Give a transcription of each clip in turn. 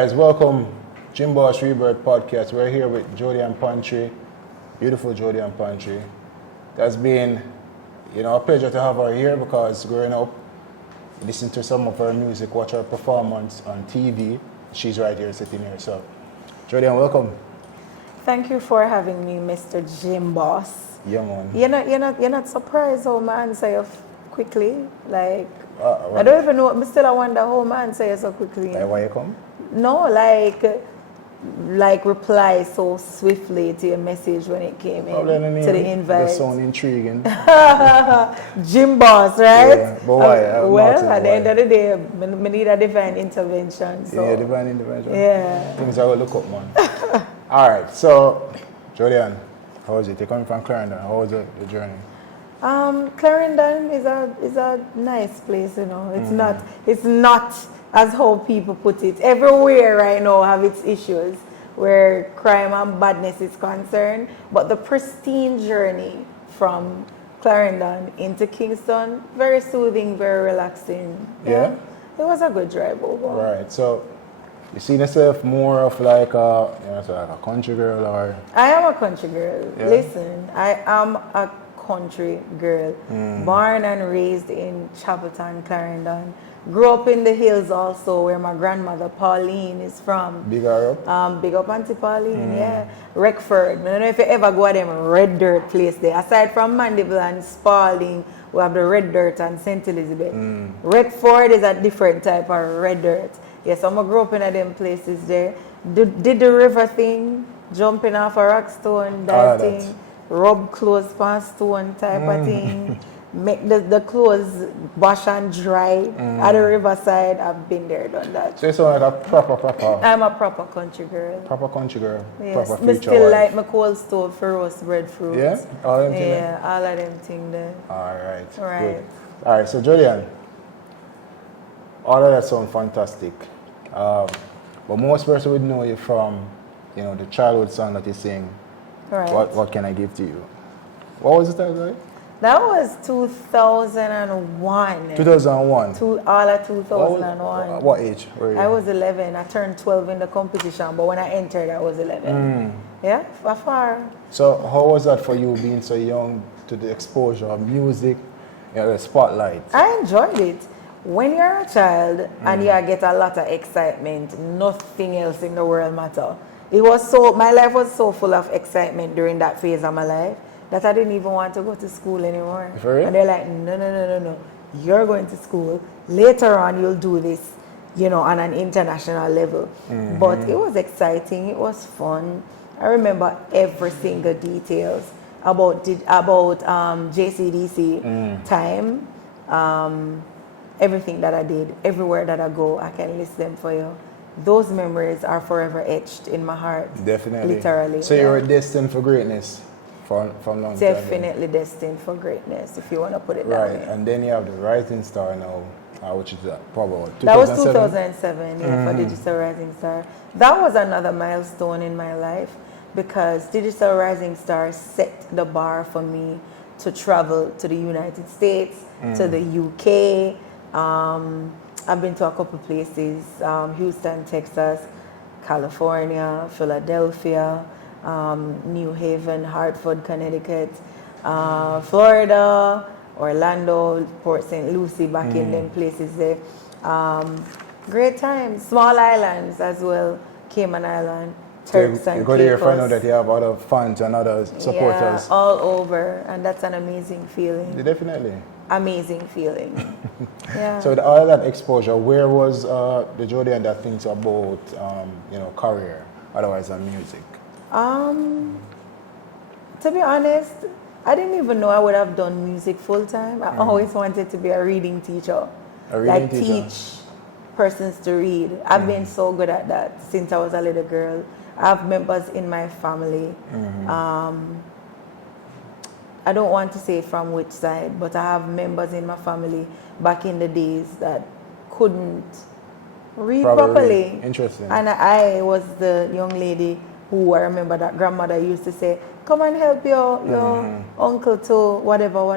guys, welcome Gymboss Rebirth Podcast. We're here with Jodiann Pantry, beautiful Jodiann Pantry. That's been, a pleasure to have her here because growing up, listen to some of her music, watch her performance on TV. She's right here, sitting here. So, Jodiann, welcome. Thank you for having me, Mr. Gymboss. Yeah, man. You're not surprised how my answer you quickly? Like, I don't even know. I still wonder how my answer you so quickly. Like why you come? No, like reply so swiftly to your message when it came in, to the invite. That sound intriguing. Gymboss, right? Yeah, but why? Well, at the end of the day, I need a divine intervention. So. Yeah, divine intervention. Yeah. Things I will look up, man. All right, so, Jodiann, how is it? You're coming from Clarendon. How was the journey? Clarendon is a nice place, It's not as how people put it. Everywhere right now have its issues where crime and badness is concerned, but the pristine journey from Clarendon into Kingston, very soothing, very relaxing. Yeah? It was a good drive over. Right, so you see yourself more of like a country girl or? I am a country girl. Yeah. Listen, I am a country girl. Born and raised in Chapelton, Clarendon. Grew up in the hills also where my grandmother Pauline is from. Big her up? Big up Auntie Pauline, yeah. Reckford. I don't know if you ever go to them red dirt place there. Aside from Mandeville and Spalding, we have the red dirt and St. Elizabeth. Reckford is a different type of red dirt. Yes, I grew up in them places there. Did the river thing, jumping off a rock stone, that thing. Rub clothes past stone type of thing. Make the clothes wash and dry at the riverside. I've been there, done that. So you sound like a proper. I'm a proper country girl. Proper country girl. Yes. Proper I future still wife. like my cold stove for roast breadfruit. Yeah? All them things? Yeah, all of them things there. All right. Right. Good. All right, so Jodiann, all of that sounds fantastic. But most persons would know you from, the childhood song that you sing. Right. What can I give to you? What was the title, right? That was 2001. 2001. All of 2001. What age were you? I was 11. I turned 12 in the competition, but when I entered, I was 11. Yeah, far. So how was that for you being so young to the exposure of music, the spotlight? I enjoyed it. When you're a child and you get a lot of excitement, nothing else in the world matter. My life was so full of excitement during that phase of my life that I didn't even want to go to school anymore. For real? And they're like, no. You're going to school. Later on, you'll do this, on an international level. But it was exciting. It was fun. I remember every single details about JCDC time. Everything that I did, everywhere that I go, I can list them for you. Those memories are forever etched in my heart. Definitely. Literally. So you were destined for greatness from long time. Definitely destined for greatness, if you want to put it that way. Right, and then you have the Rising Star now, which is probably 2007. That was 2007, for Digital Rising Star. That was another milestone in my life because Digital Rising Star set the bar for me to travel to the United States, to the UK. I've been to a couple places, Houston, Texas, California, Philadelphia, New Haven, Hartford, Connecticut, Florida, Orlando, Port St. Lucie, back in them places there. Great times. Small islands as well, Cayman Island, Turks and you go there, Caicos. find out that you have other fans and other supporters. Yeah, all over, and that's an amazing feeling. Definitely. Amazing feeling. Yeah. So all that exposure, where was the Jodiann that thinks about, career, otherwise than music? To be honest, I didn't even know I would have done music full time. I always wanted to be a reading teacher. Teach persons to read. I've been so good at that since I was a little girl. I have members in my family. I don't want to say from which side, but I have members in my family back in the days that couldn't read properly. Interesting. And I was the young lady who I remember that grandmother used to say, come and help your uncle to whatever,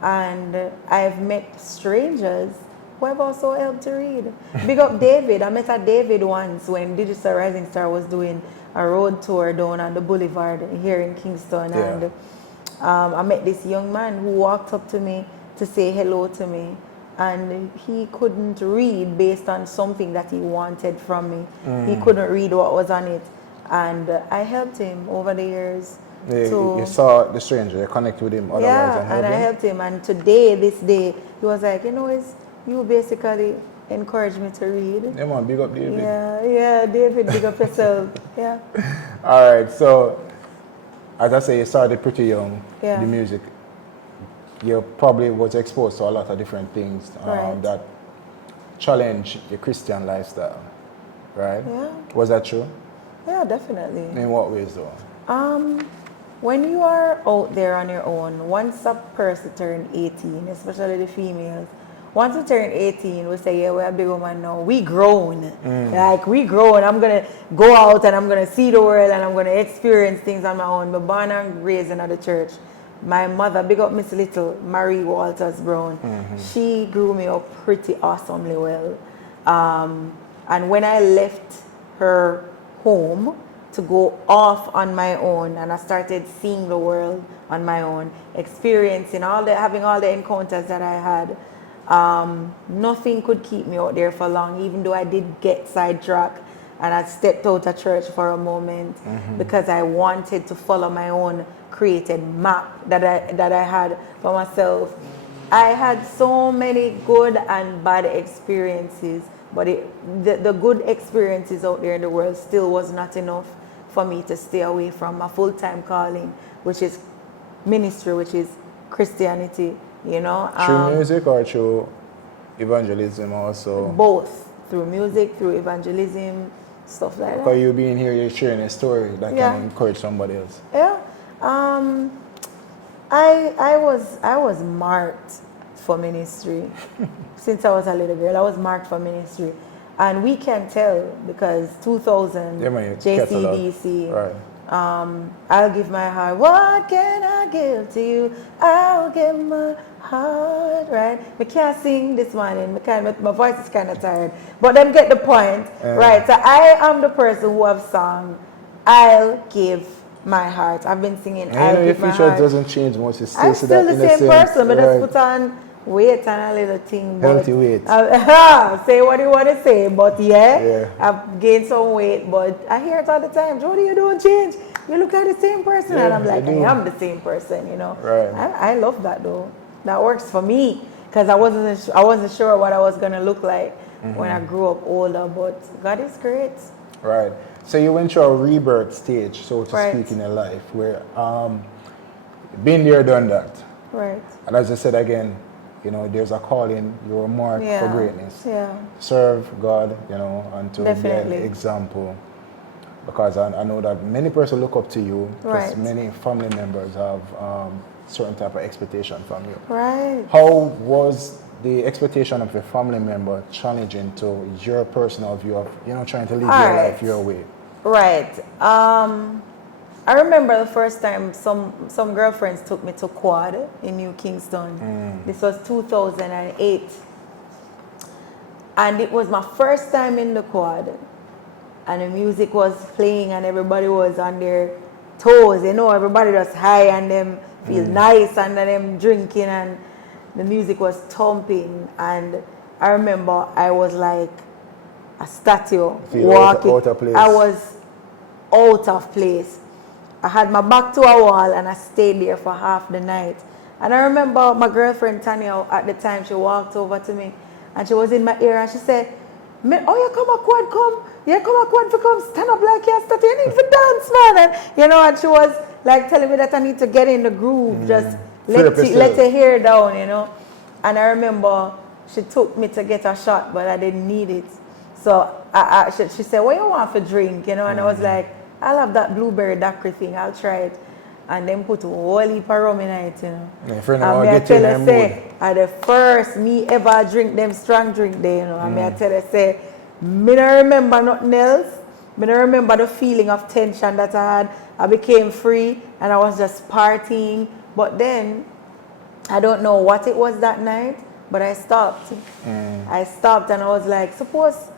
And I've met strangers whoever also helped to read. Big up David. I met a David once when Digital Rising Star was doing a road tour down on the boulevard here in Kingston. Yeah. And I met this young man who walked up to me to say hello to me. And he couldn't read based on something that he wanted from me. He couldn't read what was on it. And I helped him over the years. You saw the stranger, you connected with him otherwise and I helped him. And today, this day, he was like, you basically encouraged me to read. Yeah, man, big up David. Yeah, David, big up yourself. Yeah. All right, so as I say, you started pretty young, Yeah. the music. You probably was exposed to a lot of different things Right. that challenge your Christian lifestyle, right? Yeah. Was that true? Yeah, definitely. In what ways though? When you are out there on your own, once a person turns 18, especially the females, once we turn 18, we say, yeah, we're a big woman now. We grown. Like, we grown. I'm going to go out and I'm going to see the world and I'm going to experience things on my own. I'm born and raised in the church. My mother, big up Miss Little, Marie Walters Brown, she grew me up pretty awesomely well. And when I left her home to go off on my own, and I started seeing the world on my own, experiencing having all the encounters that I had, nothing could keep me out there for long, even though I did get sidetracked and I stepped out of church for a moment because I wanted to follow my own created map that I had for myself. I had so many good and bad experiences, but the good experiences out there in the world still was not enough for me to stay away from my full-time calling, which is ministry, which is Christianity, Through music or through evangelism also? Both. Through music, through evangelism, stuff like that. Because you being here, you're sharing a story that Yeah. can encourage somebody else. Yeah. I was marked for ministry. Since I was a little girl, I was marked for ministry. And we can tell because 2000, Yeah, man, JCDC, right. I'll give my heart. What can I give to you? I'll give my heart, right? I can't sing this morning. My voice is kind of tired. But then get the point, right? So I am the person who have sung, I'll give my heart. I've been singing, I'll your give my feature heart. doesn't change much. It's I'm still still that the same innocent, person, but right. just put on weight and a little thing. Healthy weight. Say what you want to say, but Yeah. I've gained some weight, but I hear it all the time. Jodi, you don't change. You look like the same person. Yeah, and I'm like, you do. I am the same person, Right. I love that though. That works for me because I wasn't sure what I was going to look like when I grew up older, but God is great. Right. So you went through a rebirth stage, so to Right. speak, in your life where been there, done that. Right. And as I said again, there's a calling, you're marked for greatness. Yeah. Serve God, and to Definitely. be an example. Because I know that many persons look up to you because Right. many family members have certain type of expectation from you. Right. How was the expectation of a family member challenging to your personal view of, trying to live your life your way? Right. I remember the first time some girlfriends took me to Quad in New Kingston. This was 2008. And it was my first time in the Quad. And the music was playing and everybody was on their toes. Everybody was high and them feel nice and them drinking and the music was thumping. And I remember I was like a statue walking. Out of place. I was out of place. I had my back to a wall and I stayed there for half the night. And I remember my girlfriend Tanya at the time, she walked over to me and she was in my ear and she said, you come a Quad, come. You come a Quad to come stand up like you're statue. You need to dance, man. And, and she was like telling me that I need to get in the groove. Just let your hair down, And I remember she took me to get a shot, but I didn't need it. So she said, what you want for drink? And I was like, I'll have that blueberry daiquiri thing. I'll try it. And then put a whole heap of rum in it, Yeah, friend, and I I get tell you her, in say, at the first me ever drink them strong drink there, And I tell her, say, me don't remember nothing else. Me don't remember the feeling of tension that I had. I became free and I was just partying. But then, I don't know what it was that night, but I stopped. I stopped and I was like, suppose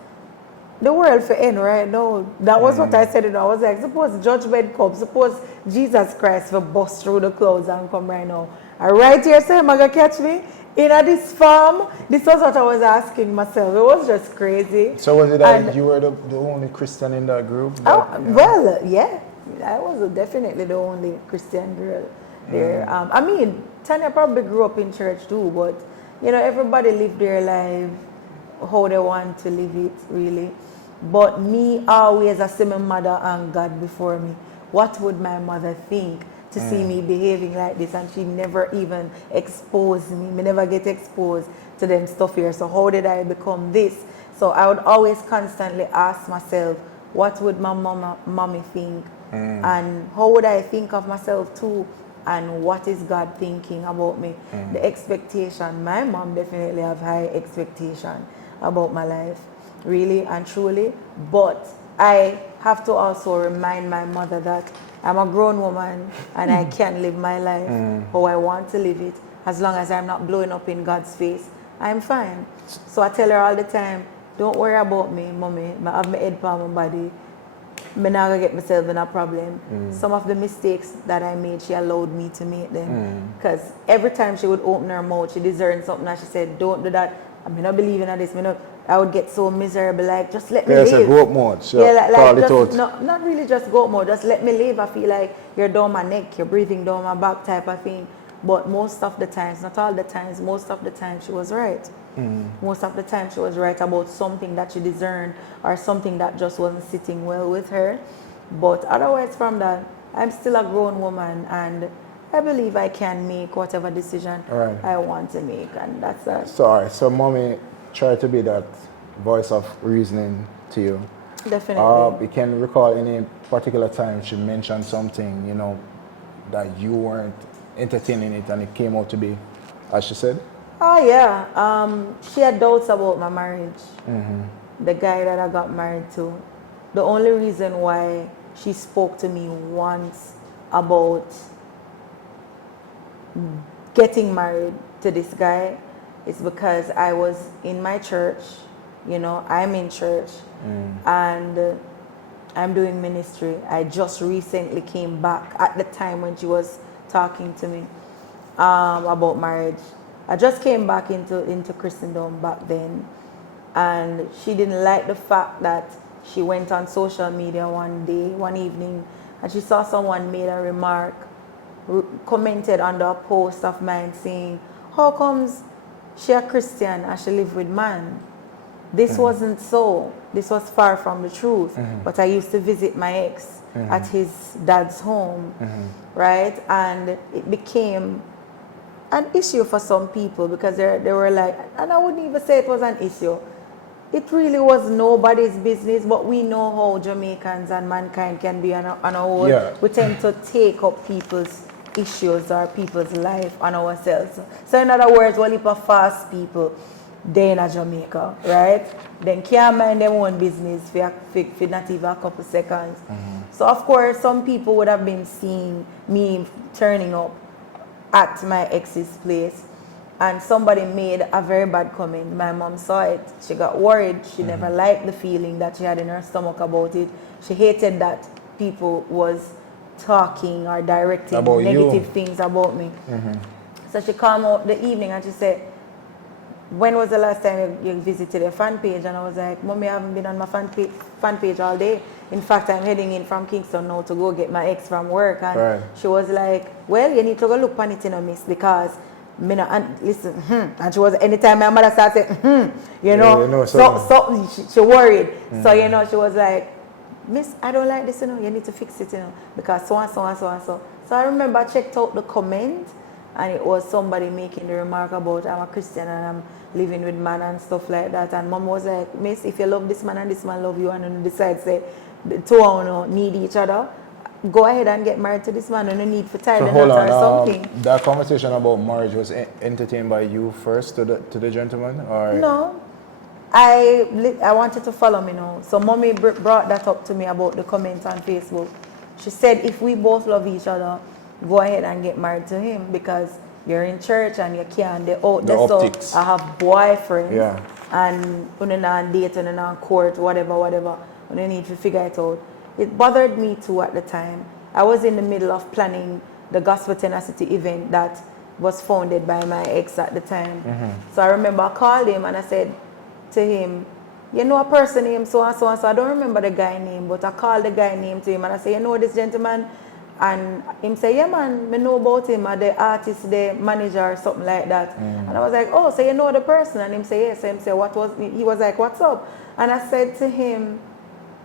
the world for end right now. That was what I said. I was like, suppose judgment comes. Suppose Jesus Christ will bust through the clouds and come right now. And right here, say, am I going to catch me? In this farm? This was what I was asking myself. It was just crazy. So was it that you were the only Christian in that group? Well, yeah. I was definitely the only Christian girl there. I mean, Tanya probably grew up in church too, but, you know, everybody lived their life how they want to live it, really. But me, always, I see my mother and God before me. What would my mother think to see me behaving like this? And she never even exposed me. Me never get exposed to them stuff here. So how did I become this? So I would always constantly ask myself, what would my mommy think? And how would I think of myself too? And what is God thinking about me? The expectation. My mom definitely have high expectation about my life, really and truly. But I have to also remind my mother that I'm a grown woman and I can live my life how I want to live it. As long as I'm not blowing up in God's face, I'm fine. So I tell her all the time, don't worry about me, mommy. I have my head on my body. I'm not going to get myself in a problem. Some of the mistakes that I made, she allowed me to make them. Because every time she would open her mouth, she discerned something and she said, don't do that. I'm not believing in this. I would get so miserable, like, just let me live. There's a go up mode. So yeah, call it just, out. not really just go up mode, just let me live. I feel like you're down my neck, you're breathing down my back type of thing. But most of the times, not all the times, most of the time she was right. Most of the time she was right about something that she discerned or something that just wasn't sitting well with her. But otherwise from that, I'm still a grown woman and I believe I can make whatever decision I want to make, and that's that. So mommy tried to be that voice of reasoning to you. Definitely. You can recall any particular time she mentioned something, you know, that you weren't entertaining it and it came out to be as she said? Oh yeah. She had doubts about my marriage. The guy that I got married to. The only reason why she spoke to me once about getting married to this guy is because I was in my church, you know, I'm in church and I'm doing ministry. I just recently came back at the time when she was talking to me about marriage. I just came back into Christendom back then, and she didn't like the fact that she went on social media one evening, and she saw someone made a remark, commented under a post of mine saying, how comes she a Christian and she live with man? This wasn't so. This was far from the truth. But I used to visit my ex at his dad's home, right? And it became an issue for some people because they were like, and I wouldn't even say it was an issue. It really was nobody's business, but we know how Jamaicans and mankind can be on a whole. Yeah. We tend to take up people's issues or people's life on ourselves. So in other words, we'll heap of fast people, they in Jamaica, right? Then can't mind their own business for not even a couple seconds. So of course, some people would have been seeing me turning up at my ex's place, and somebody made a very bad comment. My mom saw it. She got worried. She never liked the feeling that she had in her stomach about it. She hated that people was talking or directing about negative things about me. So she called out the evening and she said, when was the last time you visited a fan page? And I was like, Mommy, I haven't been on my fan page all day. In fact, I'm heading in from Kingston now to go get my ex from work. And she was like, well, you need to go look on it, you know, miss, because me no, and listen, and she was, anytime my mother started, you know, so she worried. So, you know, she was like, Miss, I don't like this, you know, you need to fix it, you know, because so and so and so and so. So I remember I checked out the comment, and it was somebody making the remark about I'm a Christian and I'm living with man and stuff like that. And Mom was like, Miss, if you love this man and this man love you and you decide say the two of you need each other, go ahead and get married to this man and you need for tie the knot or something. That conversation about marriage was entertained by you first to the gentleman, or no? I wanted to follow me now. So Mommy brought that up to me about the comment on Facebook. She said if we both love each other, go ahead and get married to him, because you're in church and you can't, they out The there, so optics. I have boyfriends. Yeah. And when you're on date, when you're on court, whatever, when you need to figure it out. It bothered me too at the time. I was in the middle of planning the Gospel Tenacity event that was founded by my ex at the time. So I remember I called him and I said to him, you know a person named so and so and so. I don't remember the guy name, but I called the guy name to him and I said, you know this gentleman? And him say, yeah man, I know about him, or the artist, the manager or something like that. And I was like, oh, so you know the person? And him say, yes. So him say, he was like, what's up? And I said to him,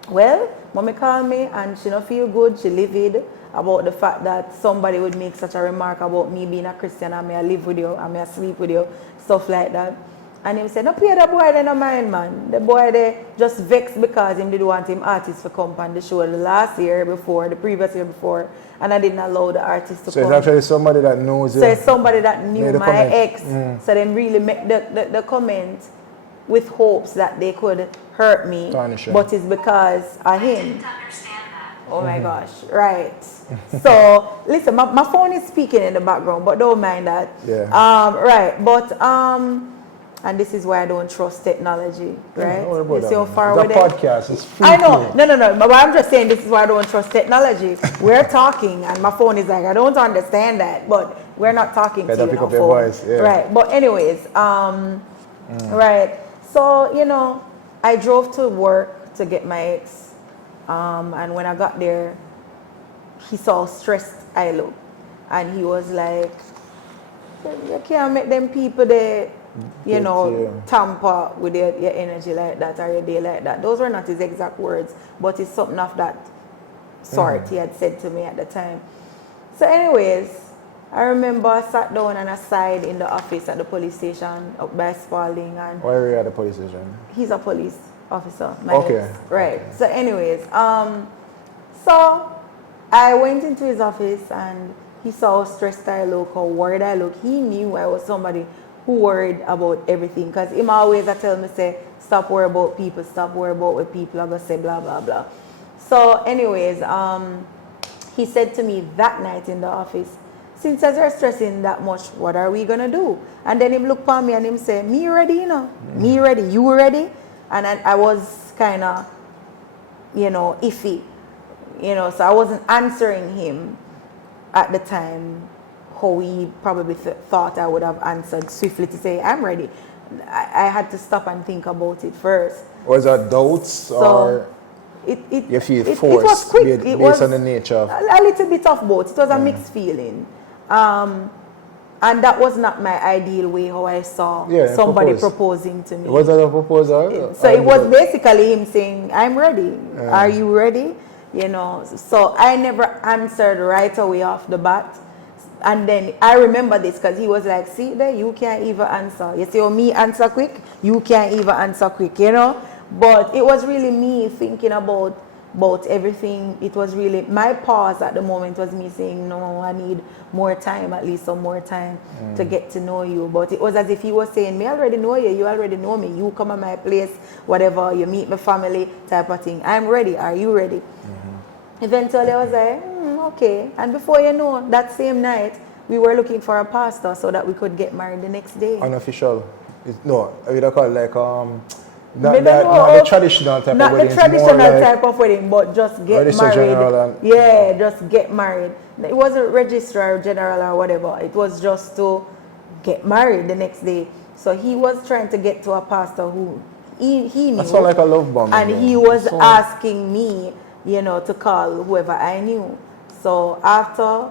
well, mommy called me and she don't feel good, she livid about the fact that somebody would make such a remark about me being a Christian and I live with you, and I sleep with you, stuff like that. And him said, no pay the boy they no mind, man. The boy they just vexed because him didn't want him artist to come on the show the previous year before, and I didn't allow the artist to come. So it's actually somebody that knows you. So it's somebody that knew my comment. ex. So then really make the comment with hopes that they could hurt me. Tarnish. But it's because of him. Oh my gosh, right. So listen, my phone is speaking in the background, but don't mind that. Yeah. Right, but and this is why I don't trust technology, right? Don't worry about You see how that. far The with it? podcast is free. I know, no, but I'm just saying this is why I don't trust technology. We're talking and my phone is like, I don't understand that, but we're not talking Better to you pick on up your phone. voice, yeah. Right, but anyways, right. So, you know, I drove to work to get my ex, and when I got there, he saw how stressed I looked, and he was like, you can't make them people there, you know, tamper with your energy like that or your day like that. Those were not his exact words, but it's something of that sort he had said to me at the time. So anyways, I remember I sat down and I sighed in the office at the police station up by Spalding. And where are you at the police station? he's a police officer. Okay. Right. So anyways, so I went into his office and he saw how stressed I look, how worried I look. He knew I was somebody who worried about everything. Because him always I tell me, say, stop worrying about people, stop worrying about what people are going to say, blah, blah, blah. So anyways, he said to me that night in the office, since as you're stressing that much, what are we going to do? And then him look at me and him say, me ready, you know? Me ready, you ready? And I was kind of, you know, iffy. You know, so I wasn't answering him at the time how he probably thought I would have answered swiftly to say, I'm ready. I had to stop and think about it first. Was that doubts or you feel forced? It was quick. Based was on the nature of a little bit of both. It was a mixed feeling. And that was not my ideal way how I saw somebody proposing to me. Was that a proposal? So it was basically him saying, I'm ready. Are you ready? You know, so I never answered right away off the bat. And then I remember this because he was like, see there, you can't even answer. You see how me answer quick? You can't even answer quick, you know? But it was really me thinking about everything. It was really, my pause at the moment was me saying, no, I need more time, at least some more time to get to know you. But it was as if he was saying, me already know you, you already know me. You come at my place, whatever, you meet my family type of thing. I'm ready, are you ready? Eventually I was like, okay. And before you know, that same night, we were looking for a pastor so that we could get married the next day. Unofficial? No, I would call it like, not the traditional type of wedding. Not the traditional type of wedding, but just get married. Yeah, just get married. It wasn't registrar general or whatever. It was just to get married the next day. So he was trying to get to a pastor who he knew. That sounds like a love bomb. And he was asking me, you know, to call whoever I knew. So after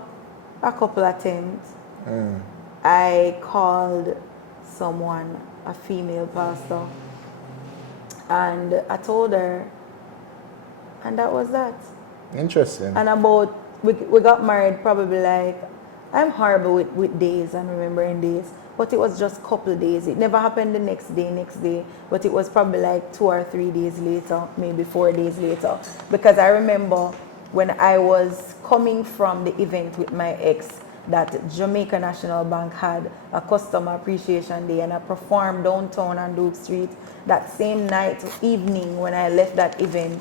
a couple attempts, I called someone, a female pastor, and I told her, and that was that. Interesting. And we got married probably like, I'm horrible with days and remembering days, but it was just a couple days. It never happened the next day, but it was probably like 2 or 3 days later, maybe 4 days later. Because I remember when I was coming from the event with my ex, that Jamaica National Bank had a customer appreciation day, and I performed downtown on Duke Street. That same night, evening, when I left that event,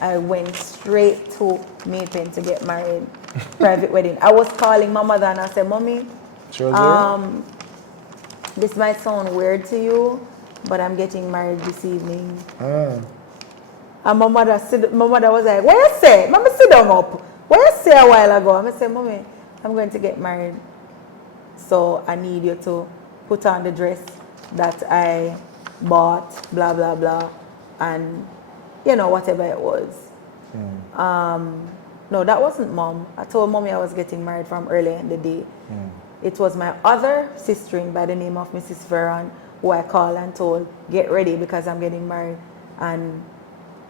I went straight to Maypen to get married, private wedding. I was calling my mother and I said, Mommy, She was there? This might sound weird to you, but I'm getting married this evening. And my mother was like, what you say? Mama, sit down up. What you say a while ago? I said, Mommy, I'm going to get married. So I need you to put on the dress that I bought, blah, blah, blah. And, you know, whatever it was. No, that wasn't Mom. I told Mommy I was getting married from earlier in the day. It was my other sister by the name of Mrs. Ferran, who I called and told, get ready because I'm getting married. And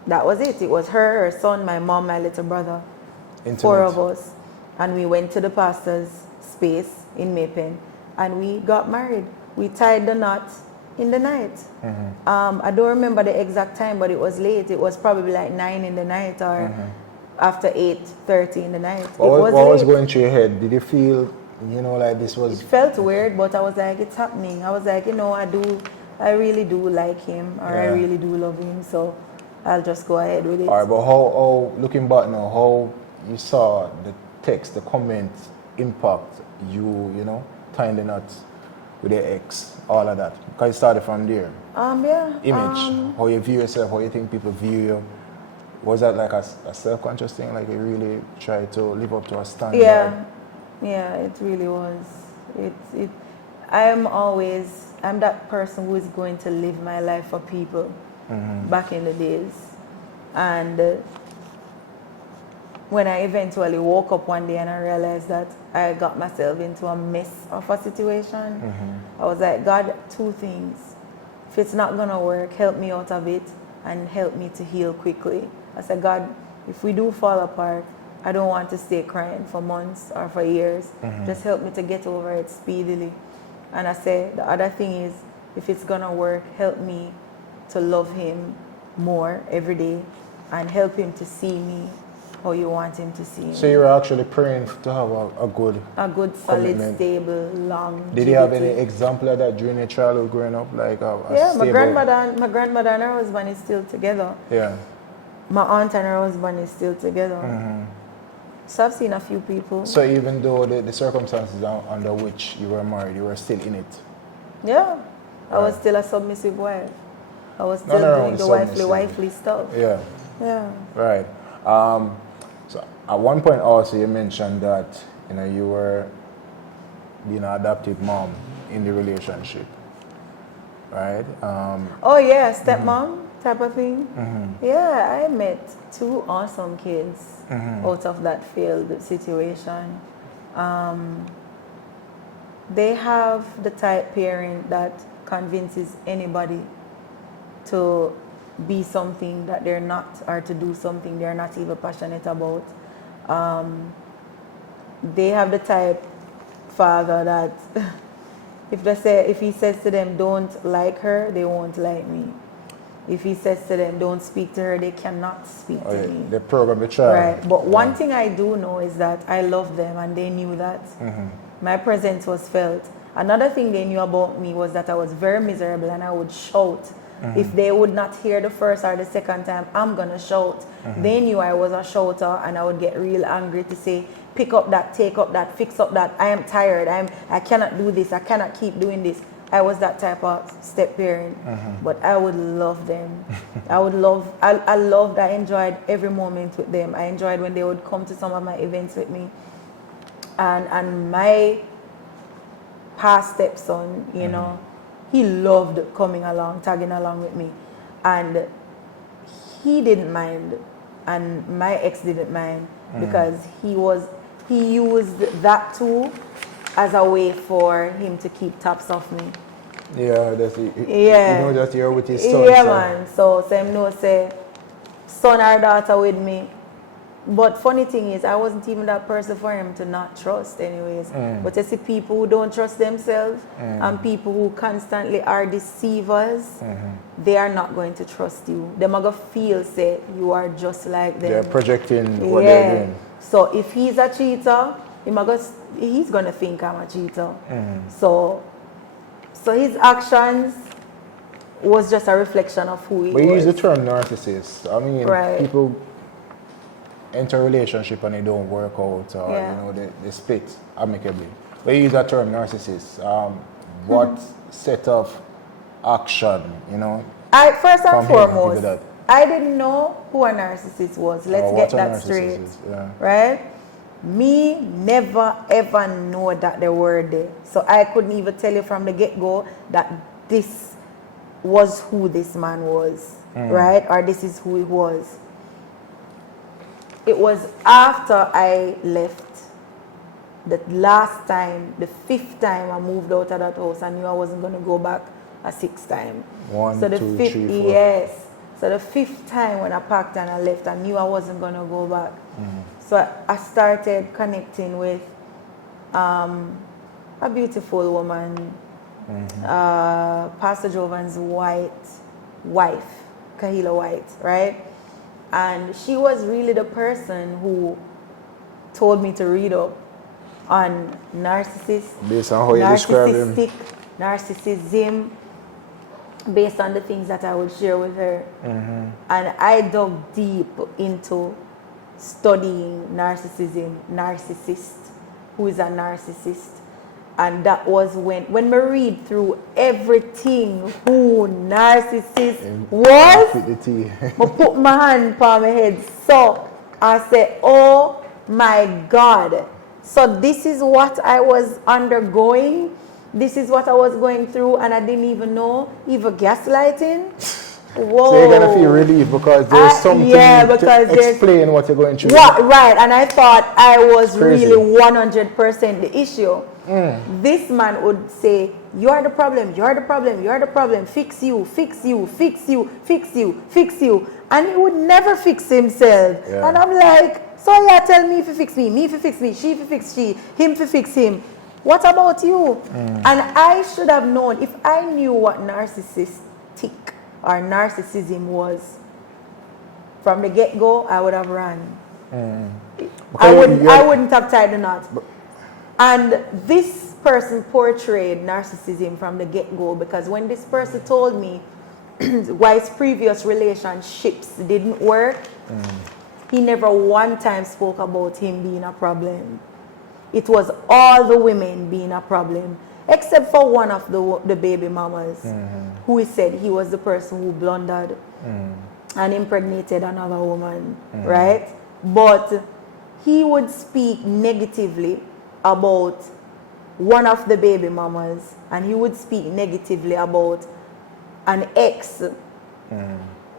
that was it. It was her son, my mom, my little brother. Intimate. 4 of us. And we went to the pastor's space in Maypen and we got married. We tied the knot in the night. I don't remember the exact time, but it was late. It was probably like 9 in the night or after 8:30 in the night. What was going through your head? Did you feel, you know, like this was... It felt weird, but I was like, it's happening. I was like, you know, I really do like him, or I really do love him, so I'll just go ahead with it. All right, but how looking back now, how you saw the text, the comments impact you know, tying the knots with your ex, all of that? Because it started from there. Image, how you view yourself, how you think people view you. Was that like a self-conscious thing, like you really try to live up to a standard? Yeah, it really was. I'm that person who is going to live my life for people back in the days. And when I eventually woke up one day and I realized that I got myself into a mess of a situation, I was like, God, 2 things. If it's not going to work, help me out of it and help me to heal quickly. I said, God, if we do fall apart, I don't want to stay crying for months or for years. Just help me to get over it speedily. And I said, the other thing is, if it's going to work, help me to love him more every day and help him to see me how you want him to see me. So you were actually praying to have a good solid, commitment. Stable, long. Did you have any example of that during your childhood growing up? Like my grandmother and her husband is still together. Yeah. My aunt and her husband is still together. So I've seen a few people. So even though the circumstances under which you were married, you were still in it? Yeah. I was still a submissive wife. I was still doing the wifely stuff. Yeah. Yeah. Right. So at one point also you mentioned that, you know, you were being an adoptive mom in the relationship. Right? Stepmom type of thing. Yeah, I met 2 awesome kids out of that failed situation. They have the type parent that convinces anybody to be something that they're not, or to do something they're not even passionate about. They have the type father that if he says to them, don't like her, they won't like me. If he says to them, don't speak to her, they cannot speak to me. They program the child. Right. But one thing I do know is that I love them and they knew that. My presence was felt. Another thing they knew about me was that I was very miserable and I would shout. If they would not hear the first or the second time, I'm going to shout. They knew I was a shouter and I would get real angry to say, pick up that, take up that, fix up that. I am tired. I cannot do this. I cannot keep doing this. I was that type of step parent, but I would love them. I enjoyed every moment with them. I enjoyed when they would come to some of my events with me. And my past stepson, you know, he loved coming along, tagging along with me. And he didn't mind, and my ex didn't mind, because he used that too as a way for him to keep tabs off me. Yeah, that's it. You know that you're with his son. Yeah, man. So him know say son or daughter with me. But funny thing is, I wasn't even that person for him to not trust anyways. But you see people who don't trust themselves and people who constantly are deceivers, they are not going to trust you. They're going to feel say you are just like them. They're projecting what they're doing. So if he's a cheater, he's going to think I'm a cheater. So his actions was just a reflection of who he was. But you use the term narcissist. I mean, people enter a relationship and they don't work out, or you know, they split amicably. We use that term, narcissist. What set of action, you know? First and from him, foremost, give it that. I didn't know who a narcissist was. Let's Or get what a that narcissist straight. is, yeah. Right? Me never ever know that they were there. So I couldn't even tell you from the get-go that this was who this man was. Right? Or this is who he was. It was after I left. The last time, the 5th time I moved out of that house, I knew I wasn't going to go back a 6th time. One, two, three, 4. Yes. So the 5th time when I packed and I left, I knew I wasn't going to go back. So I started connecting with a beautiful woman, Pastor Jovan's wife, Kahila White, right? And she was really the person who told me to read up on narcissist, Based on how you describe him. narcissistic, narcissism, based on the things that I would share with her. And I dug deep into studying narcissism, narcissist, who is a narcissist. And that was when we read through everything who narcissist was, With the tea. I put my hand on my head. So I said, oh my God. So this is what I was undergoing. This is what I was going through, and I didn't even know. Even gaslighting. Whoa. So you're gonna feel relief because there's something to explain what you're going through. Right, and I thought I was Crazy. really 100% the issue. This man would say, you are the problem, you are the problem, you are the problem, fix you, fix you, fix you, fix you, fix you. And he would never fix himself. Yeah. And I'm like, so yeah, tell me if you fix me if you fix me, she if you fix she, him if you fix him. What about you? And I should have known, if I knew what narcissistic or narcissism was, from the get-go, I would have run. I wouldn't have tied the knot. And this person portrayed narcissism from the get-go, because when this person told me why his previous relationships didn't work, he never one time spoke about him being a problem. It was all the women being a problem, except for one of the baby mamas, who he said he was the person who blundered and impregnated another woman, right? But he would speak negatively about one of the baby mamas, and he would speak negatively about an ex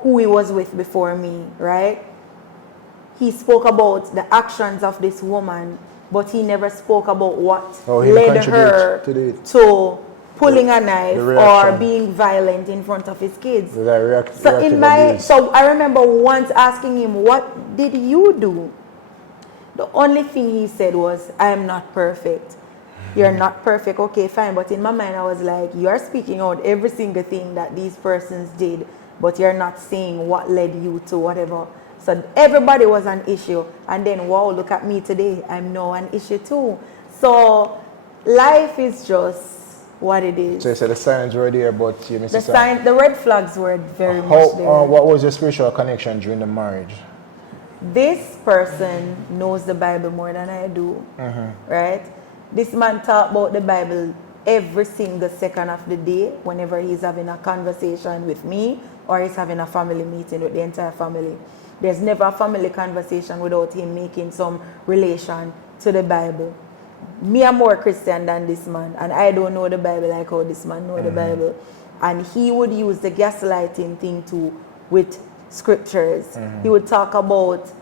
who he was with before me, right? He spoke about the actions of this woman, but he never spoke about what led her to pulling a knife or being violent in front of his kids. So I remember once asking him, what did you do? The only thing he said was, I am not perfect. You're not perfect, okay, fine. But in my mind, I was like, you're speaking out every single thing that these persons did, but you're not saying what led you to whatever. So everybody was an issue. And then, wow, look at me today. I'm now an issue too. So life is just what it is. So you said the signs were there, but you missed the red flags were very much there. What was your spiritual connection during the marriage? This person knows the Bible more than I do, right? This man talk about the Bible every single second of the day whenever he's having a conversation with me or he's having a family meeting with the entire family. There's never a family conversation without him making some relation to the Bible. Me, I'm more Christian than this man, and I don't know the Bible like how this man know the Bible. And he would use the gaslighting thing too with scriptures. He would talk about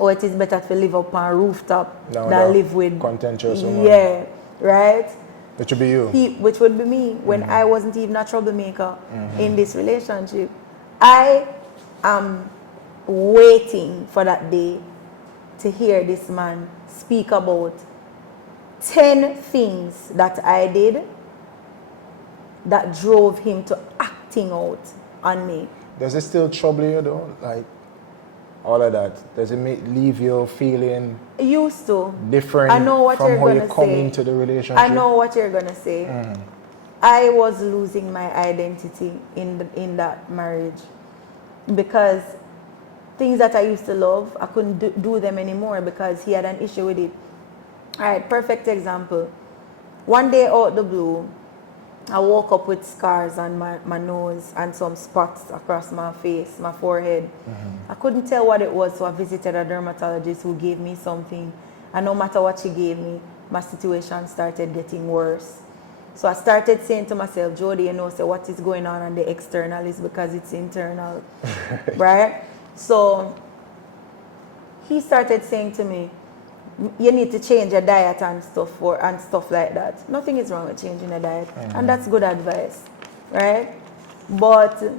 it is better to live up on a rooftop than live with contentious woman. Yeah, right? Which would be you. Which would be me when I wasn't even a troublemaker in this relationship. I am waiting for that day to hear this man speak about 10 things that I did that drove him to acting out on me. Does it still trouble you though? Like all of that? Does it leave you feeling used to different I know what from you're how gonna you come say. into the relationship? I know what you're gonna say. I was losing my identity in that marriage because things that I used to love, I couldn't do them anymore because he had an issue with it. All right, perfect example. One day out the blue, I woke up with scars on my nose and some spots across my face, my forehead. I couldn't tell what it was, so I visited a dermatologist who gave me something. And no matter what she gave me, my situation started getting worse. So I started saying to myself, Jodi, you know, so what is going on the external is because it's internal, right? So he started saying to me, you need to change your diet and stuff like that. Nothing is wrong with changing a diet, and that's good advice, right? But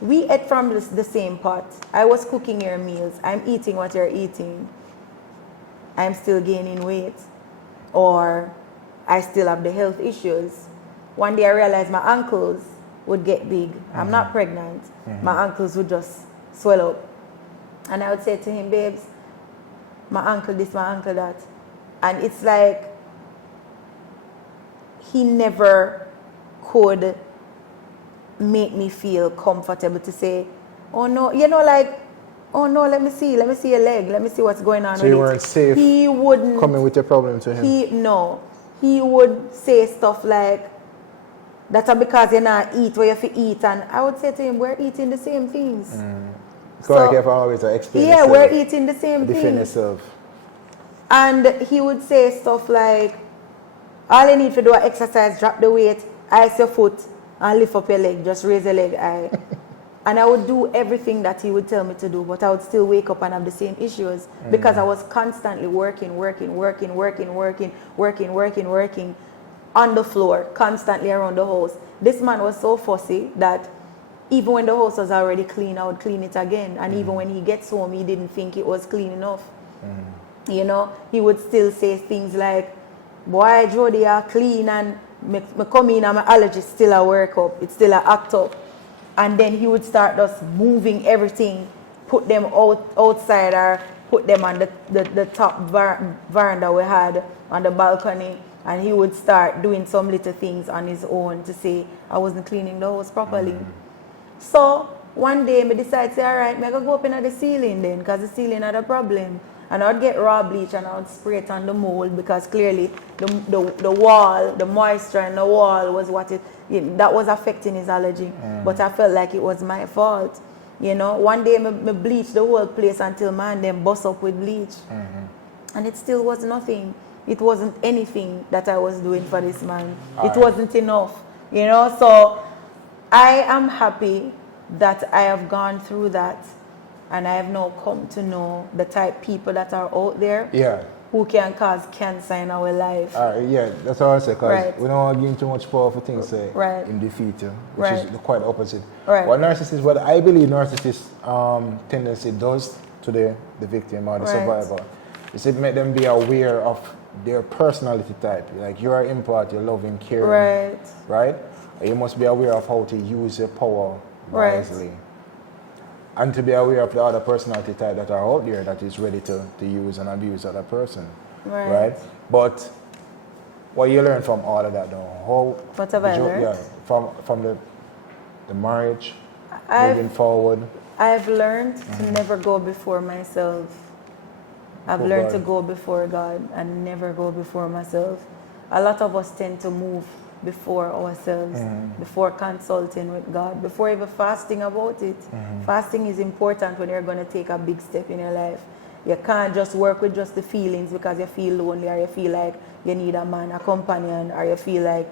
we ate from the same pot. I was cooking your meals. I'm eating what you're eating. I'm still gaining weight, or I still have the health issues. One day I realized my ankles would get big. I'm not pregnant. My ankles would just swell up. And I would say to him, babes, my uncle this, my uncle that. And it's like he never could make me feel comfortable to say, oh no, you know, like, oh no, let me see your leg, let me see what's going on So with you weren't safe He wouldn't coming with your problem to him? He would say stuff like, that's because you not eat what you have to eat. And I would say to him, we're eating the same things. So, like you have always explain yeah, yourself, we're eating the same defend thing. yourself. And he would say stuff like, all you need to do is exercise, drop the weight, ice your foot, and lift up your leg, just raise your leg high. And I would do everything that he would tell me to do, but I would still wake up and have the same issues because I was constantly working on the floor, constantly around the house. This man was so fussy that even when the house was already clean, I would clean it again. And even when he gets home, he didn't think it was clean enough. You know, he would still say things like, boy, Jodi, are clean, and me come in and my allergies still a work up, it's still a act up. And then he would start just moving everything, put them outside or put them on the top veranda we had on the balcony. And he would start doing some little things on his own to say I wasn't cleaning the house properly. So one day I decided to say, all right, I'm going to go up in the ceiling then, because the ceiling had a problem. And I would get raw bleach and I would spray it on the mold, because clearly the wall, the moisture in the wall was that was affecting his allergy. But I felt like it was my fault. You know, one day I bleached the whole place until man then bust up with bleach. And it still was nothing. It wasn't anything that I was doing for this man. It wasn't enough. You know, so I am happy that I have gone through that, and I have now come to know the type people that are out there who can cause cancer in our life. Yeah, that's what I say, because we don't want to give him too much power for things in the future, which is quite opposite. What I believe narcissist tendency does to the victim or the survivor is it make them be aware of their personality type. Like, you're an empath, you're loving, caring, right? You must be aware of how to use your power wisely. And to be aware of the other personality type that are out there that is ready to use and abuse other person. Right? But what you learn from all of that though? What have I learned? Yeah, from the marriage, moving forward. I've learned to never go before myself. I've learned to go before God and never go before myself. A lot of us tend to move before ourselves, before consulting with God, before even fasting about it. Fasting is important when you're going to take a big step in your life. You can't just work with just the feelings because you feel lonely, or you feel like you need a man, a companion, or you feel like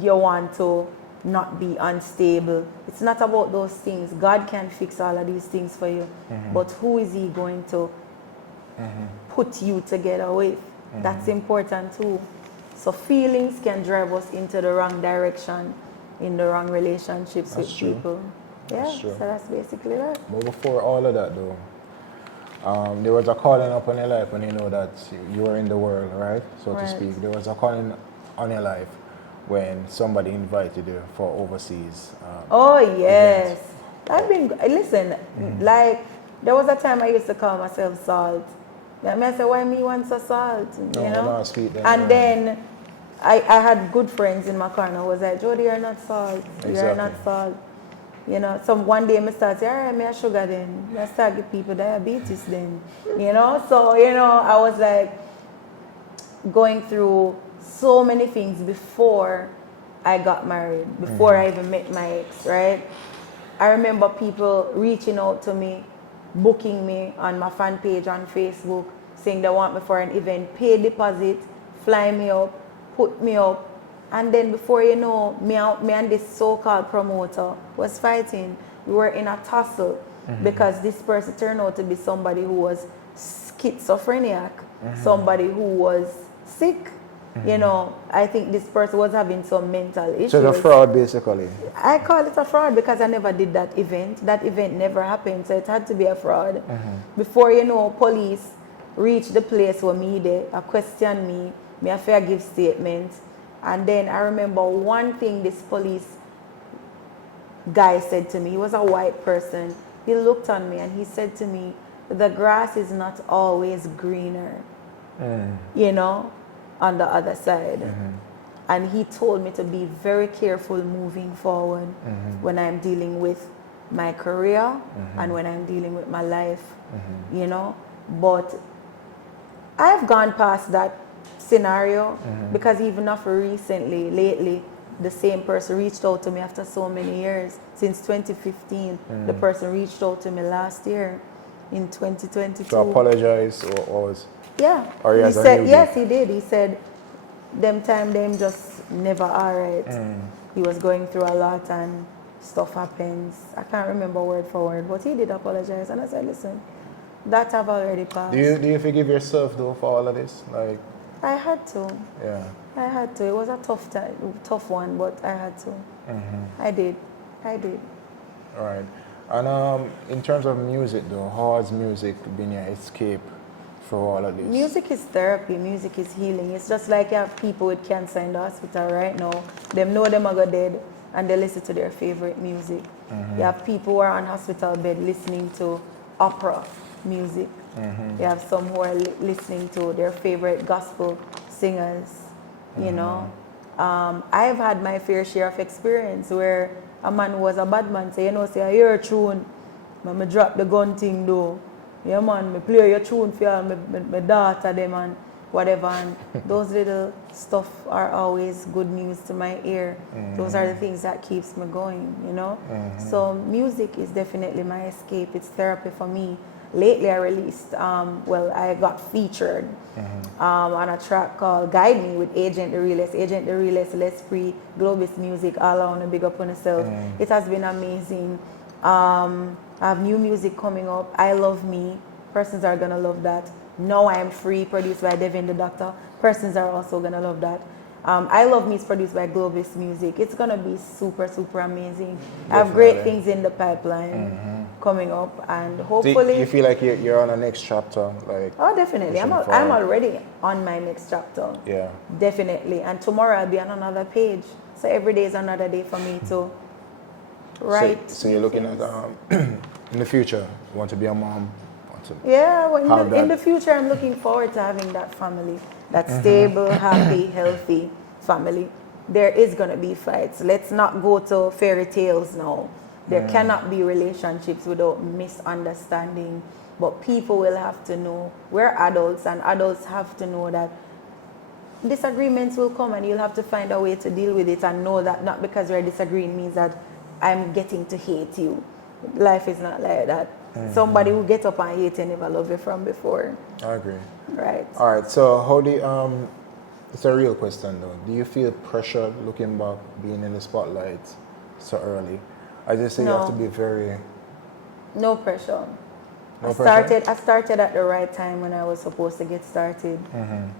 you want to not be unstable. It's not about those things. God can fix all of these things for you. But who is he going to put you together with? That's important too. So feelings can drive us into the wrong direction, in the wrong relationships with people. Yeah, so that's basically that. But before all of that though, there was a calling up on your life when you know that you were in the world, right? So to speak. There was a calling on your life when somebody invited you for overseas. Yes. Like, there was a time I used to call myself Salt. I said, why me want so salt? You know? Sweet then, and then I had good friends in my corner who was like, Jodi, you're not salt. You're not salt. You know, so one day I started saying, all right, me a sugar then. I start give people diabetes then. You know, so, you know, I was like, going through so many things before I got married, before I even met my ex, right? I remember people reaching out to me, booking me on my fan page on Facebook, saying they want me for an event, pay deposit, fly me up, put me up. And then before you know, me and this so-called promoter was fighting. We were in a tussle because this person turned out to be somebody who was schizophrenic, somebody who was sick. You know, I think this person was having some mental issues. So it's a fraud, basically. I call it a fraud because I never did that event. That event never happened, so it had to be a fraud. Before you know, police reached the place where me there, questioned me, I fair give statements. And then I remember one thing this police guy said to me. He was a white person. He looked on me and he said to me, the grass is not always greener, you know, on the other side. And he told me to be very careful moving forward when I'm dealing with my career and when I'm dealing with my life, you know. But I've gone past that scenario because even after recently, lately, the same person reached out to me after so many years. Since 2015, the person reached out to me last year in 2022. To apologize or yeah. Or he said, yes, he did. He said, them just never all right. He was going through a lot and stuff happens. I can't remember word for word, but he did apologize. And I said, listen, that have already passed. Do you forgive yourself though for all of this? Like, I had to. Yeah. I had to. It was a tough one, but I had to. I did. All right. And in terms of music though, how has music been your escape for all of this? Music is therapy. Music is healing. It's just like you have people with cancer in the hospital right now. Them know them are go dead and they listen to their favorite music. You have people who are on hospital bed listening to opera music. You have some who are listening to their favorite gospel singers, you know. I've had my fair share of experience where a man who was a bad man say, you know, say, I hear a tune, me drop the gun thing though. Yeah man, me play your tune for all my daughter them and whatever. And those little stuff are always good news to my ear. Those are the things that keeps me going, you know. So music is definitely my escape. It's therapy for me. Lately I released, I got featured on a track called Guide Me with Agent the Realest. Agent the Realest, L'Esprit, Globus Music, all I want to big up on yourself. It has been amazing. I have new music coming up. I Love Me. Persons are going to love that. Now I Am Free, produced by Devin the Doctor. Persons are also going to love that. I Love Me is produced by Globus Music. It's going to be super, super amazing. Definitely. I have great things in the pipeline coming up, and hopefully... Do you feel like you're on the next chapter? Like, oh, definitely. I'm already on my next chapter. Yeah. Definitely. And tomorrow I'll be on another page. So every day is another day for me to write. So you're looking at, in the future, you want to be a mom? Yeah, well, in the future I'm looking forward to having that family. That stable, happy, healthy family. There is going to be fights. Let's not go to fairy tales now. There cannot be relationships without misunderstanding. But people will have to know. We're adults, and adults have to know that disagreements will come and you'll have to find a way to deal with it and know that not because we're disagreeing means that I'm getting to hate you. Life is not like that. Somebody who gets up and hate you never loved you from before. I agree. Right. All right. So how do you, it's a real question though. Do you feel pressure looking back, being in the spotlight so early? I just say you have to be very... No pressure. I started at the right time when I was supposed to get started.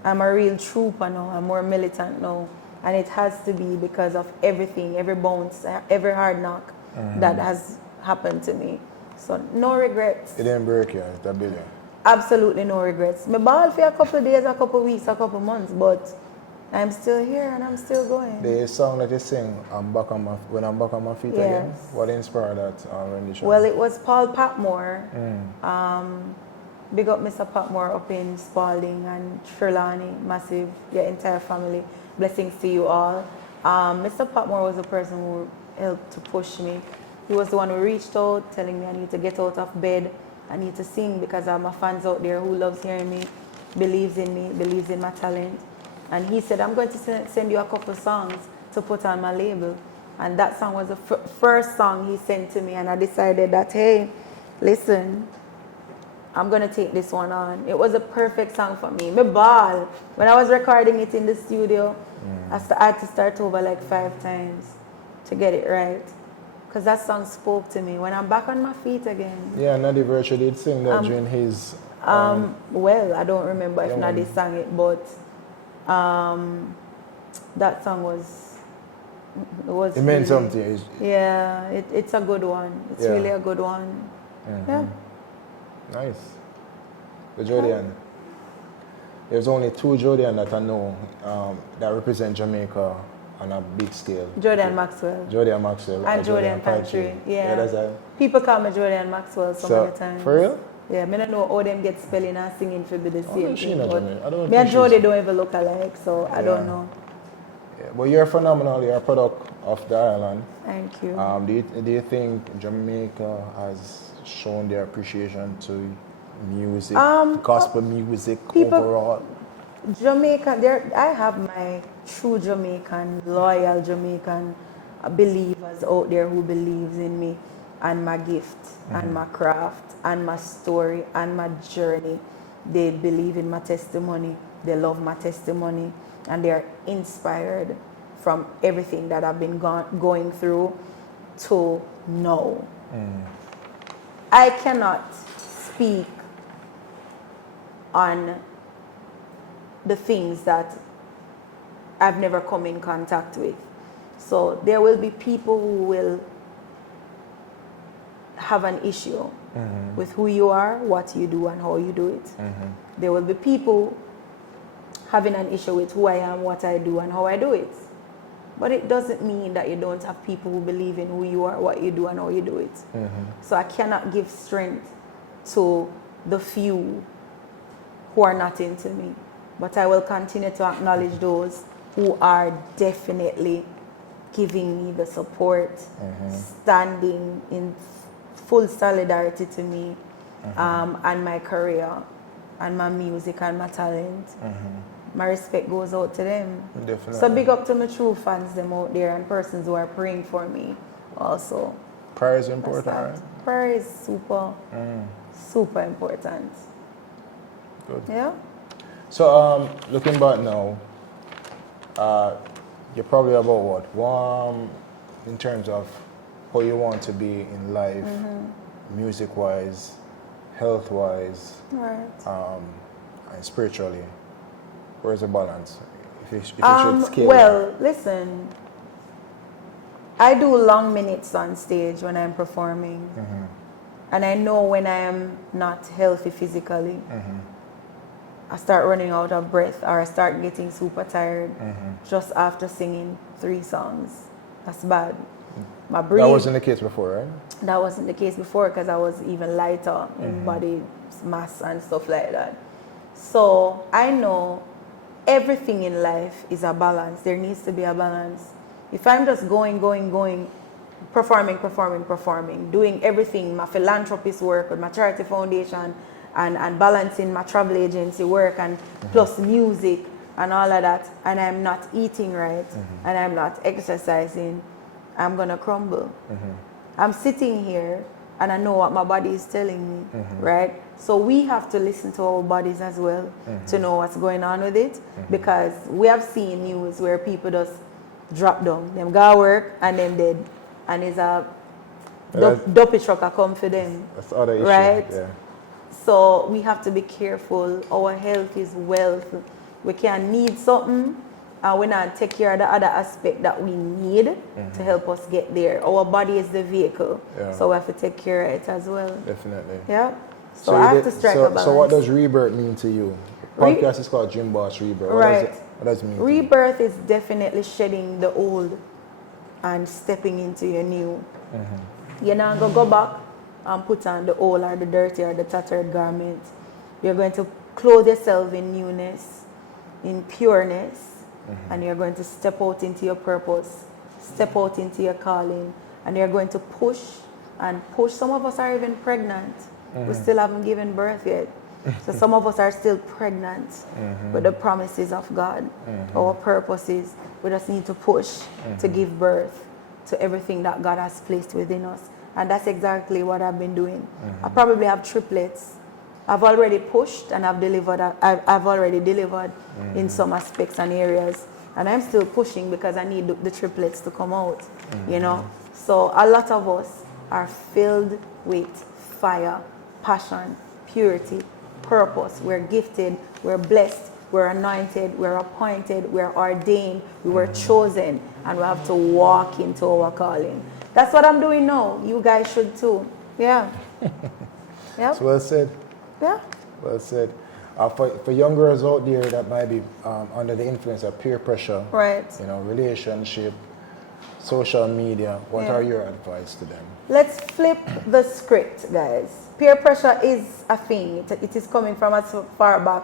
I'm a real trooper now. I'm more militant now. And it has to be because of everything, every bounce, every hard knock that has happened to me. So no regrets. It didn't break you, that billion? Absolutely no regrets. Me ball for a couple of days, a couple of weeks, a couple of months, but I'm still here and I'm still going. The song that you sing, When I'm Back on My Feet Again, what inspired that rendition? Well, it was Paul Patmore. Big up Mr. Patmore up in Spalding and Trelawney, massive, your entire family. Blessings to you all. Mr. Patmore was the person who helped to push me. He was the one who reached out, telling me I need to get out of bed, I need to sing because I have my fans out there who loves hearing me, believes in me, believes in my talent. And he said, I'm going to send you a couple songs to put on my label. And that song was the first song he sent to me. And I decided that, hey, listen, I'm going to take this one on. It was a perfect song for me. Me ball. When I was recording it in the studio, I had to start over like 5 times to get it right. Because that song spoke to me. When I'm back on my feet again. Yeah, Nadi Virtue did sing that during his... well, I don't remember if Nadi sang it, but that song was... It meant something. Yeah, it's a good one. It's really a good one. Yeah. Nice. The Jodiann. There's only 2 Jodiann that I know that represent Jamaica on a big scale. Jodiann Maxwell. Jodiann Maxwell. And Jodiann Pantry. Yeah. That's it. People call me Jodiann Maxwell so many times. For real? Yeah, I don't know how them get spelling and singing for the same thing. Me and Jodi don't even look alike, so I don't know. Yeah, but you're phenomenal. You're a product of the island. Thank you. Do you think Jamaica has shown their appreciation to music, gospel music overall? Jamaica, I have my true Jamaican, loyal Jamaican believers out there who believes in me and my gift and my craft and my story and my journey. They believe in my testimony. They love my testimony and they're inspired from everything that I've been going through to now. I cannot speak on the things that I've never come in contact with. So there will be people who will have an issue with who you are, what you do, and how you do it. There will be people having an issue with who I am, what I do, and how I do it. But it doesn't mean that you don't have people who believe in who you are, what you do, and how you do it. So I cannot give strength to the few who are not into me. But I will continue to acknowledge those who are definitely giving me the support, standing in full solidarity to me, and my career, and my music, and my talent. My respect goes out to them. Definitely. So big up to my true fans them out there and persons who are praying for me also. Prayer is important, right? Prayer is super important. Good. Yeah. So looking back now, you're probably about what? In terms of how you want to be in life, music-wise, health-wise, and spiritually. Where's the balance? If you should scale well, listen, I do long minutes on stage when I'm performing. And I know when I am not healthy physically, I start running out of breath or I start getting super tired just after singing 3 songs. That's bad. My breathing. That wasn't the case before, right? That wasn't the case before because I was even lighter in body mass and stuff like that. So I know everything in life is a balance. There needs to be a balance. If I'm just going, performing, doing everything, my philanthropist work with my charity foundation and balancing my travel agency work and plus music and all of that, and I'm not eating right and I'm not exercising, I'm gonna crumble. I'm sitting here and I know what my body is telling me, right? So we have to listen to our bodies as well to know what's going on with it, because we have seen news where people just drop down, them go work and then dead, and it's a dopey truck a come for them. That's other issue, right? Yeah. So we have to be careful. Our health is wealth. We can need something and we not take care of the other aspect that we need to help us get there. Our body is the vehicle, so we have to take care of it as well. Definitely. Yeah. So I have to strike a balance. So what does rebirth mean to you? The podcast is called Gymboss Rebirth. Right. What does it mean? Rebirth is definitely shedding the old and stepping into your new. You're not going to go back and put on the old or the dirty or the tattered garment. You're going to clothe yourself in newness, in pureness, and you're going to step out into your purpose, step out into your calling, and you're going to push and push. Some of us are even pregnant. We still haven't given birth yet. So some of us are still pregnant with the promises of God, our purposes. We just need to push to give birth to everything that God has placed within us. And that's exactly what I've been doing. I probably have triplets. I've already pushed and I've delivered. I've already delivered in some aspects and areas. And I'm still pushing because I need the triplets to come out, you know. So a lot of us are filled with fire, passion, purity, purpose. We're gifted, we're blessed, we're anointed, we're appointed, we're ordained, we were chosen, and we have to walk into our calling. That's what I'm doing now. You guys should too. Yeah. Yeah. It's well said. Yeah. Well said. For young girls out there that might be under the influence of peer pressure, Right. you know, relationship, social media, what are your advice to them? Let's flip the script, guys. Peer pressure is a thing. It is coming from as far back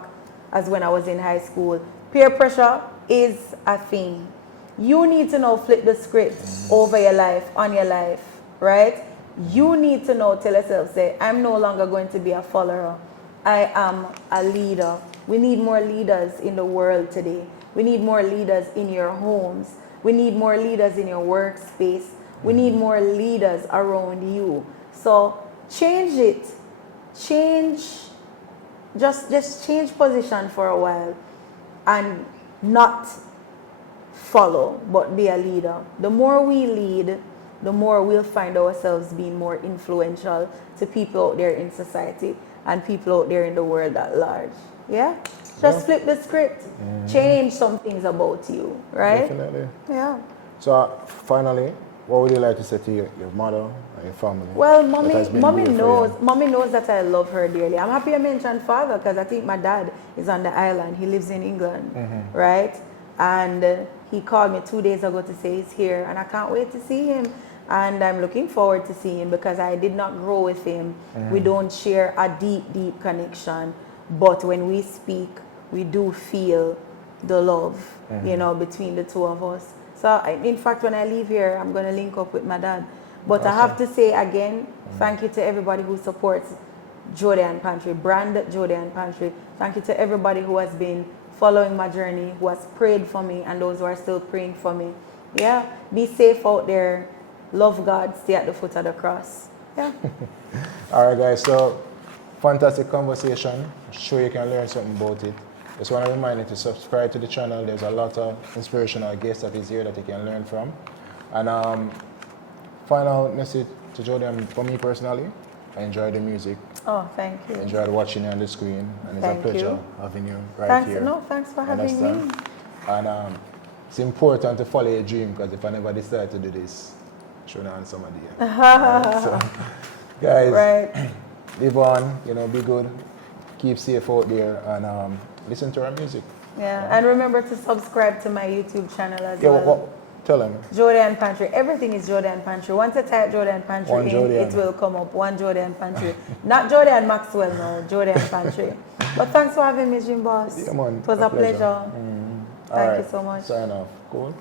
as when I was in high school. Peer pressure is a thing. You need to know, flip the script over your life, on your life, right? You need to know, tell yourself, say, I'm no longer going to be a follower. I am a leader. We need more leaders in the world today. We need more leaders in your homes. We need more leaders in your workspace. We need more leaders around you. So change it. Just change position for a while and not follow, but be a leader. The more we lead, the more we'll find ourselves being more influential to people out there in society and people out there in the world at large. Yeah? Just flip the script. Change some things about you, right? Definitely. Yeah. So finally, what would you like to say to your mother and your family? Well, mommy knows that I love her dearly. I'm happy I mentioned father because I think my dad is on the island. He lives in England, right? And he called me 2 days ago to say he's here, and I can't wait to see him. And I'm looking forward to seeing him because I did not grow with him. We don't share a deep, deep connection. But when we speak, we do feel the love, you know, between the two of us. So, in fact, when I leave here, I'm going to link up with my dad. But awesome. I have to say again, thank you to everybody who supports Jodiann Pantry, brand Jodiann Pantry. Thank you to everybody who has been following my journey, who has prayed for me, and those who are still praying for me. Yeah, be safe out there. Love God, stay at the foot of the cross. Yeah. All right, guys, so fantastic conversation. I'm sure you can learn something about it. Just want to remind you to subscribe to the channel. There's a lot of inspirational guests that is here that you can learn from. And final message to Jodiann, for me personally, I enjoy the music. Oh, thank you. Enjoyed watching you on the screen, and it's a pleasure having you here. No, thanks for having me. And it's important to follow your dream, because if I never decide to do this, show on somebody. So, guys, live on, you know, be good, keep safe out there, and listen to our music. Yeah, and remember to subscribe to my YouTube channel as well. Tell them. Jodiann Pantry. Everything is Jodiann Pantry. Once you type Jodiann Pantry it will come up. One Jodiann Pantry. Not Jodiann Maxwell, no. Jodiann Pantry. But thanks for having me, Gymboss. Yeah, man. It was a pleasure. Thank you so much. Sign off. Cool.